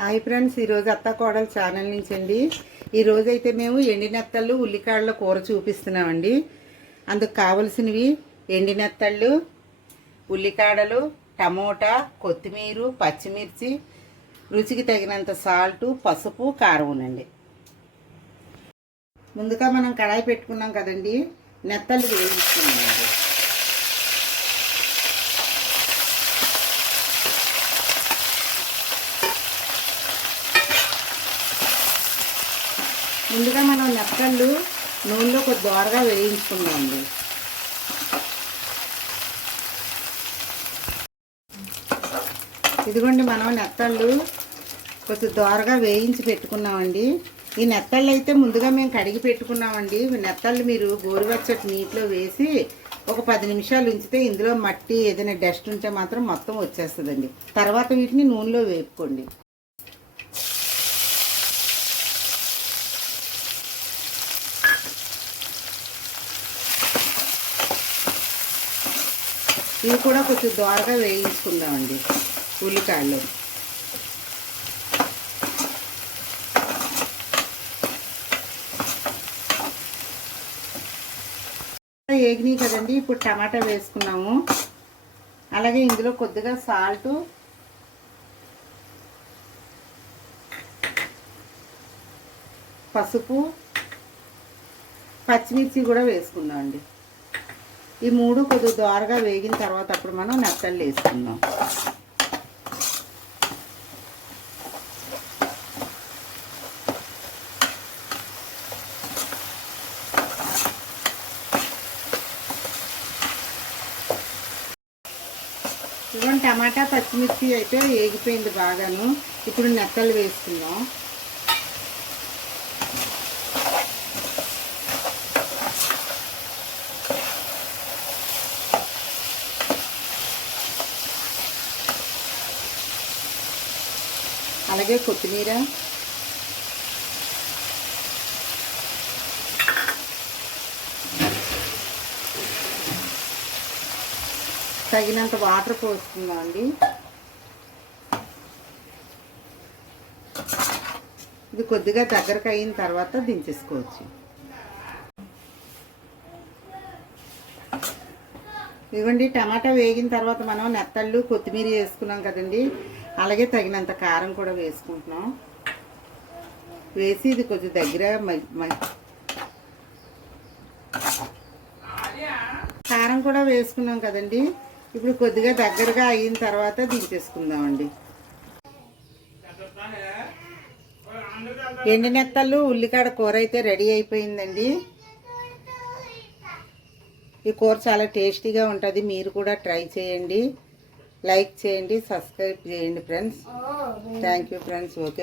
Hi friends, ఈరోజు అత్త కోడలు ఛానల్ నుంచి అండి. ఈరోజు అయితే మేము ఎండినెత్తళ్ళు ఉల్లికాడల కూర చూపిస్తున్నామండి. అందుకు కావలసినవి ఎండినెత్తళ్ళు, ఉల్లికాడలు, టమోటా, కొత్తిమీర, పచ్చిమిర్చి, రుచికి తగినంత సాల్టు, పసుపు, కారమునండి. ముందుగా మనం కడాయి పెట్టుకున్నాం కదండి, నెత్తళ్ళు వేయించుకున్నామండి. ముందుగా మనం నెత్తళ్ళు నూనెలో కొద్ది దోరగా వేయించుకుందామండి. ఇదిగోండి, మనం నెత్తళ్ళు కొంచెం దోరగా వేయించి పెట్టుకున్నామండి. ఈ నెత్తళ్ళు అయితే ముందుగా మేము కడిగి పెట్టుకున్నామండి. నెత్తళ్ళు మీరు గోరువెచ్చటి నీటిలో వేసి ఒక 10 నిమిషాలు ఉంచితే ఇందులో మట్టి ఏదైనా డస్ట్ ఉంటే మాత్రం మొత్తం వచ్చేస్తుందండి. తర్వాత వీటిని నూనెలో వేపుకోండి. ఇవి కూడా కొంచెం దోరగా వేయించుకుందామండి. ఉల్లికాయలు వేగినాయి కదండి. ఇప్పుడు టమాటా వేసుకున్నాము. అలాగే ఇందులో కొద్దిగా సాల్టు, పసుపు, పచ్చిమిర్చి కూడా వేసుకుందామండి. ఈ మూడు కొద్దిగా దోరగా వేగిన తర్వాత అప్పుడు మనం నెత్తళ్ళు వేసుకుందాం. ఇదిగోండి, టమాటా పచ్చిమిర్చి అయితే వేగిపోయింది బాగాను. ఇప్పుడు నెత్తళ్ళు వేసుకుందాం. అలాగే కొత్తిమీర, తగినంత వాటర్ పోసుకుందామండి. ఇది కొద్దిగా దగ్గరకు అయిన తర్వాత దించేసుకోవచ్చు. ఇదిగోండి, టమాటా వేగిన తర్వాత మనం నెత్తళ్ళు, కొత్తిమీర వేసుకున్నాం కదండి. అలాగే తగినంత కారం కూడా వేసుకుంటున్నాం. వేసి ఇది కొంచెం దగ్గర కారం కూడా వేసుకున్నాం కదండి. ఇప్పుడు కొద్దిగా దగ్గరగా అయిన తర్వాత దించేసుకుందామండి. ఎండినెత్తళ్ళు ఉల్లికాడ కూర అయితే రెడీ అయిపోయిందండి. ఈ కూర చాలా టేస్టీగా ఉంటుంది. మీరు కూడా ట్రై చేయండి, లైక్ చేయండి, సబ్స్క్రైబ్ చేయండి friends. Thank you friends. Okay.